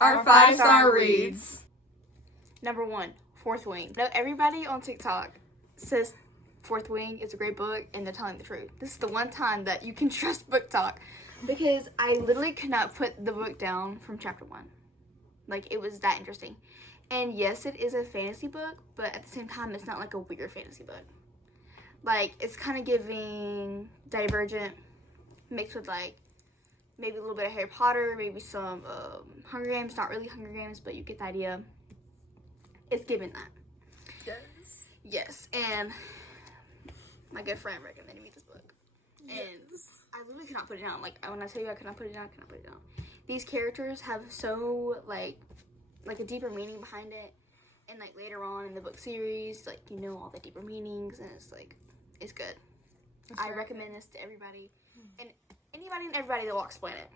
Our 5-star reads. Number 1, Fourth Wing. Now, everybody on TikTok says Fourth Wing is a great book, and they're telling the truth. This is the one time that you can trust book talk, because I literally could not put the book down from chapter 1. Like, it was that interesting. And yes, it is a fantasy book, but at the same time, it's not like a weird fantasy book. Like, it's kind of giving Divergent mixed with, like, maybe a little bit of Harry Potter, maybe some Hunger Games. Not really Hunger Games, but you get the idea. It's giving that. Yes. Yes, and my good friend recommended me this book. Yes. And I literally could not put it down. Like, when I tell you I could not put it down, I could not put it down. These characters have so, like a deeper meaning behind it. And, like, later on in the book series, like, you know all the deeper meanings, and it's, like, it's good. I recommend this to everybody. And anybody and everybody that will explain it.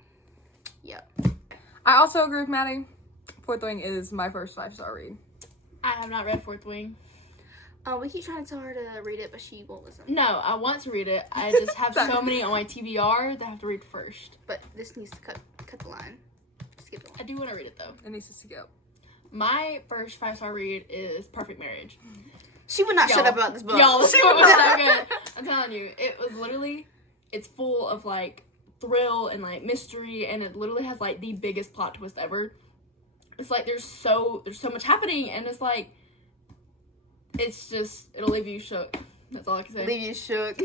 Yep. I also agree with Maddie. Fourth Wing is my first 5-star read. I have not read Fourth Wing. We keep trying to tell her to read it, but she won't listen. No, I want to read it. I just have so many on my TBR that I have to read first. But this needs to cut the line. Skip the line. I do want to read it, though. It needs to skip. My first 5-star read is Perfect Marriage. She would not shut up about this book. Y'all, this book was so good. I'm telling you, it was literally, it's full of, like, thrill and, like, mystery, and it literally has, like, the biggest plot twist ever. It's like there's so much happening, and it's like, it's just, it'll leave you shook. That's all I can say. Leave you shook.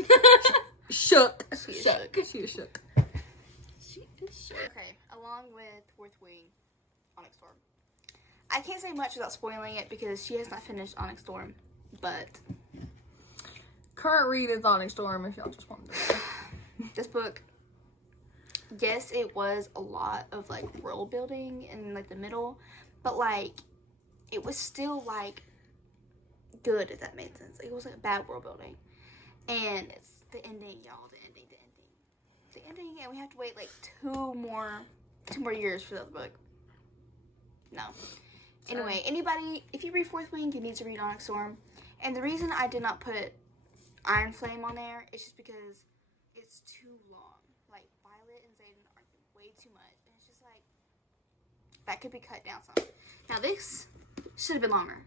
Shook. She is Shook. shook. She is shook. She is shook. Okay, along with Fourth Wing, Onyx Storm. I can't say much without spoiling it because she has not finished Onyx Storm, but Current read is Onyx Storm, if y'all just wanted to know. this book, yes, it was a lot of, like, world building in, like, the middle, but, like, it was still, like, good, if that made sense. Like, it was, like, bad world building. And it's the ending, y'all, the ending, and we have to wait, like, two more years for the other book. No. Anyway, anybody, if you read Fourth Wing, you need to read Onyx Storm. And the reason I did not put Iron Flame on there is just because it's too long. Like, Violet and Zayden are way too much. And it's just like, that could be cut down some. Now, this should have been longer.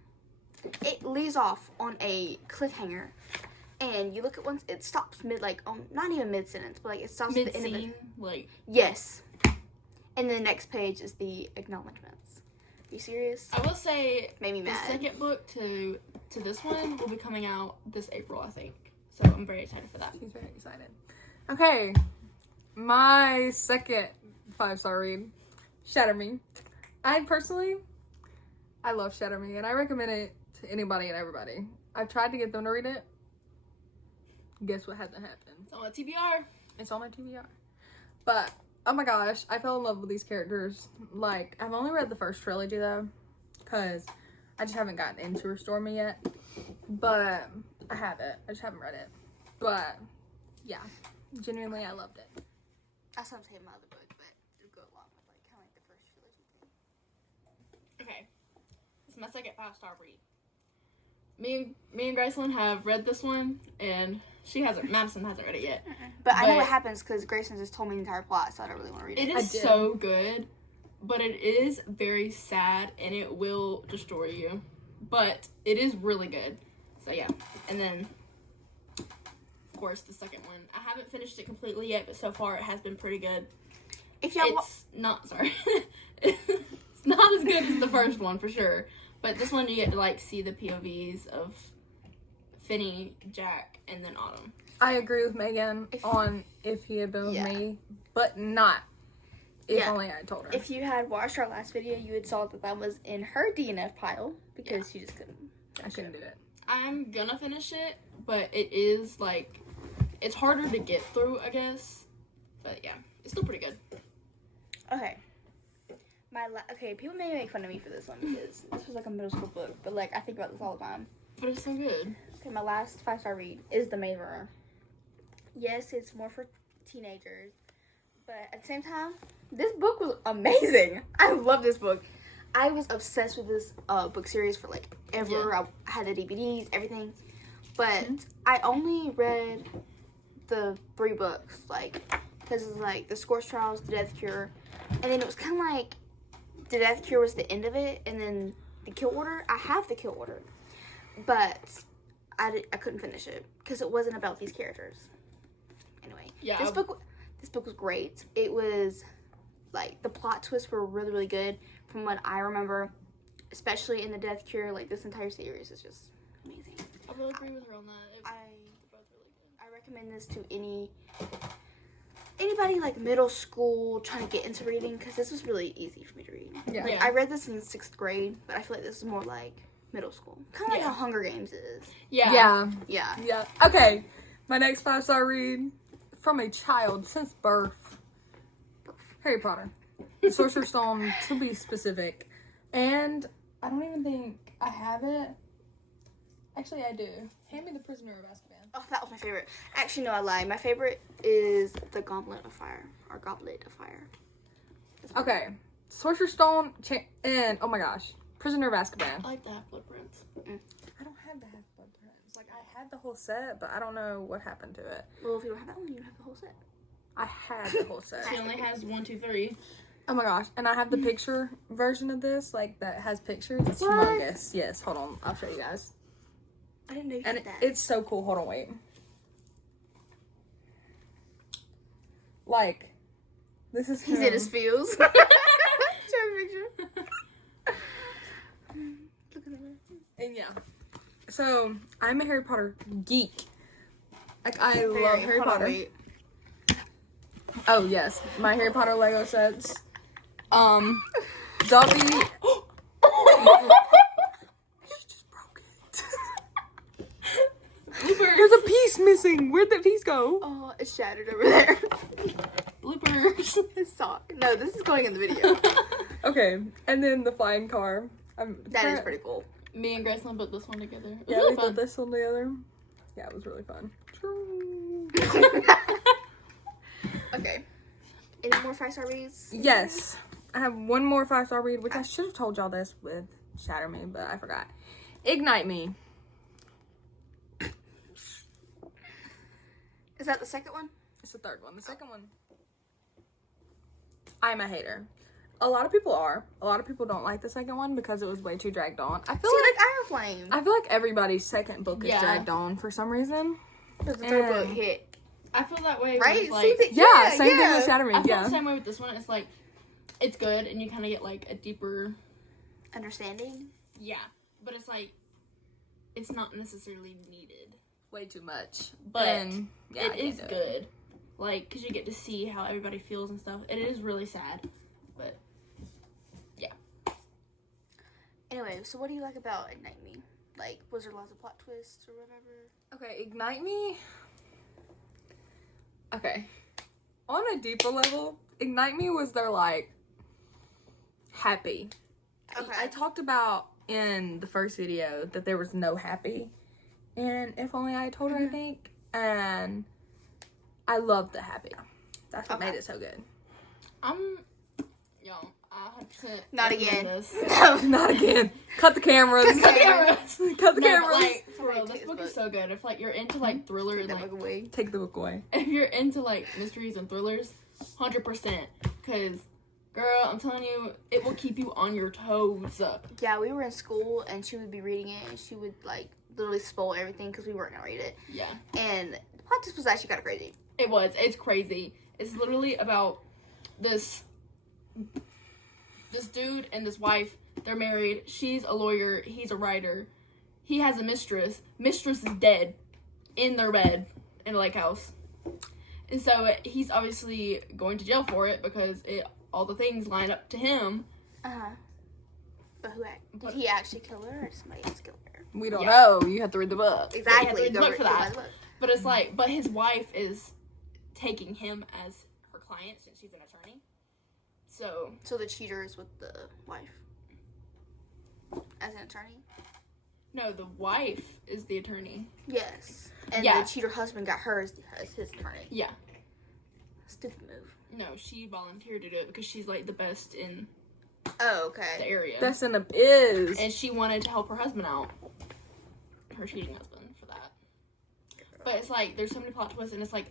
It leaves off on a cliffhanger. And you look at once, it stops mid, like, not even mid-sentence, but, like, it stops at the end of it. Mid-scene, like. Yes. And the next page is the acknowledgements. Are you serious? I will say, Made me the mad. second book to this one will be coming out this April, I think. So I'm very excited for that. She's very excited. Okay. My second 5-star read, Shatter Me. I love Shatter Me, and I recommend it to anybody and everybody. I've tried to get them to read it. Guess what hasn't happened? It's on my TBR. It's on my TBR. But, oh my gosh, I fell in love with these characters. Like, I've only read the first trilogy, though, because I just haven't gotten into Restore Me yet. But I have it. I just haven't read it. But, yeah. Genuinely, I loved it. That's what I'm saying my other book, but it'll go along with, like, kind of like the first trilogy thing. Okay. It's my second 5-star read. Me and Gracelin have read this one, and Madison hasn't read it yet. But I know what happens because Grayson just told me the entire plot, so I don't really want to read it. It is so good, but it is very sad, and it will destroy you. But it is really good. So, yeah. And then, of course, the second one. I haven't finished it completely yet, but so far it has been pretty good. If y'all It's not as good as the first one, for sure. But this one, you get to, like, see the POVs of Finny, Jack, and then Autumn. I agree with Megan on if he had been with me, but not if only I told her. If you had watched our last video, you had saw that was in her DNF pile because she just couldn't. I couldn't do it. I'm gonna finish it, but it is, like, it's harder to get through, I guess. But, yeah, it's still pretty good. Okay. Okay, people may make fun of me for this one because this was like a middle school book, but, like, I think about this all the time. But it's so good. Okay, my last 5-star read is The Maze Runner. Yes, it's more for teenagers, but at the same time, this book was amazing. I love this book. I was obsessed with this book series for, like, ever. Yeah. I had the DVDs, everything, but I only read the 3 books, like, because it's, like, The Scorch Trials, The Death Cure, and then it was kind of like the death cure was the end of it, and then the kill order. I have the kill order, but I couldn't finish it because it wasn't about these characters. Anyway, Yeah. this book was great. It was like the plot twists were really, really good from what I remember, especially in the death cure. Like this entire series is just amazing. I will agree with her on that. They're both really good. I recommend this to anybody like middle school trying to get into reading, because this was really easy for me to read. Yeah. Like, I read this in 6th grade, but I feel like this is more like middle school. Kind of like how Hunger Games is. Yeah. Yeah. Yeah. Yeah. Okay. My next 5-star read, from a child since birth. Harry Potter. The Sorcerer's Stone, to be specific. And I don't even think I have it. Actually, I do. Hand me the Prisoner of Azkaban. Oh, that was my favorite. Actually, no, I lied. My favorite is the Goblet of Fire. Or Goblet of Fire. Okay. Sorcerer's Stone, and, oh my gosh, Prisoner of Azkaban. I like the Half-Blood Prince. I don't have the Half-Blood Prince. Like, I had the whole set, but I don't know what happened to it. Well, if you don't have that one, you don't have the whole set. I had the whole set. She only has 1, 2, 3. Oh my gosh. And I have the picture version of this, like, that has pictures. It's What? humongous. Yes, hold on. I'll show you guys. I didn't know you And had that. it's so cool. Hold on, wait. Like, this is He's him. in his feels. Show me a picture. Look at that. And yeah. So, I'm a Harry Potter geek. Like, I love Harry Hold on, Potter. wait. Oh, yes. My Harry Potter Lego sets. Dobby. She just broke it. Bloopers. There's a piece missing. Where'd that piece go? Oh, it's shattered over there. Bloopers. His sock. No, this is going in the video. Okay. And then the flying car. That is pretty cool. Me and Gracelin put this one together. It was Yeah, really we fun. put this one together. Yeah, it was really fun. Okay. Any more 5-star reads? Yes. I have one more 5-star read, which I should have told y'all this with Shatter Me, but I forgot. Ignite Me. Is that the second one? It's the third one. The second one, I'm a hater. A lot of people are. A lot of people don't like the second one because it was way too dragged on. I feel See, like Iron Flame. I feel like everybody's second book is Yeah. dragged on for some reason. Because the third book and- hit. I feel that way. Right? With, like, Same thing. Yeah, same thing with Shatter Me. I feel Yeah. the same way with this one. It's like, it's good, and you kind of get like a deeper, Understanding? yeah. But it's like, it's not necessarily needed. Way too much. But And, yeah, I it can't is do good, like, because you get to see how everybody feels and stuff. It is really sad, but Anyway, so what do you like about Ignite Me? Like, was there lots of plot twists or whatever? Okay, Ignite Me. Okay. On a deeper level, Ignite Me was their, like, happy. Okay. I talked about in the first video that there was no happy. And If Only I Told Her, I think. And I loved the happy. That's what Okay. made it so good. Yo, I have to Not recommend again. This. Not again. Cut the cameras. Cut the cameras. Cut the No, but, cameras. like, for real, Somebody this take book this is so good. If like you're into like thriller and That like book away. Take the book away. if you're into like mysteries and thrillers, 100%. Cause girl, I'm telling you, it will keep you on your toes. Yeah, we were in school and she would be reading it and she would like literally spoil everything because we weren't gonna read it. Yeah, And the plot twist was actually kind of crazy. it was. It's crazy. It's literally about this dude and this wife. They're married. She's a lawyer. He's a writer. He has a mistress. Mistress is dead in their bed in a lake house. And so he's obviously going to jail for it because all the things line up to him. But did he actually kill her or did somebody else kill her? We don't Yeah. know. You have to read the book. Exactly. read the book for go by that. the book. But it's like, but his wife is taking him as her client since she's an attorney. So So the cheater is with the wife as an attorney? no, the wife is the attorney. Yes. And Yeah. the cheater husband got her as his attorney. Yeah. Stupid move. No, she volunteered to do it because she's like the best in Oh, the okay. area. That's in the biz. And she wanted to help her husband out. Her cheating husband for that. But it's like, there's so many plot twists, and it's like,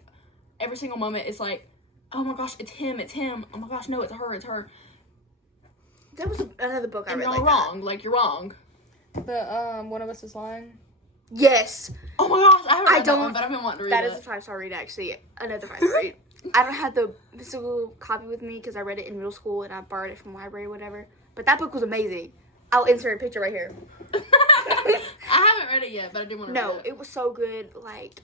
every single moment, it's like, oh my gosh, it's him. Oh my gosh, no, it's her. That was another book I And read you're like wrong. Like, you're wrong. The One of Us is Lying. that. Yes. Oh my gosh, I haven't read that don't- one, but I've been wanting to read That it. is a 5-star read, actually. Another 5-star read. I don't have the physical copy with me because I read it in middle school and I borrowed it from the library or whatever. But that book was amazing. I'll insert a picture right here. I haven't read it yet, but I do want to read No, it. it was so good. Like,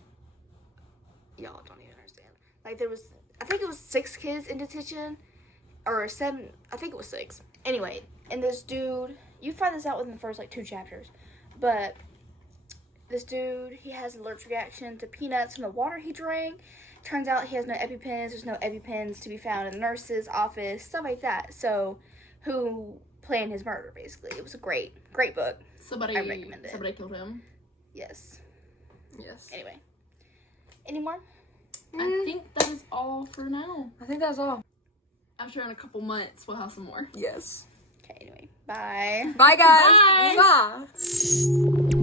y'all don't even understand. Like, there was, I think it was 6 kids in detention. Or 7, I think it was 6. Anyway, and this dude, you find this out within the first, like, 2 chapters. But this dude, he has an allergic reaction to peanuts from the water he drank. Turns out he has no EpiPens. There's no EpiPens to be found in the nurse's office, stuff like that. So, who planned his murder, basically. It was a great book. Somebody, I recommend it. somebody killed him. Yes. Yes. Anyway. Any more? I think that is all for now. I think that's all. I'm sure in a couple months we'll have some more. Yes. Okay, anyway. Bye. Bye, guys. Bye. Bye.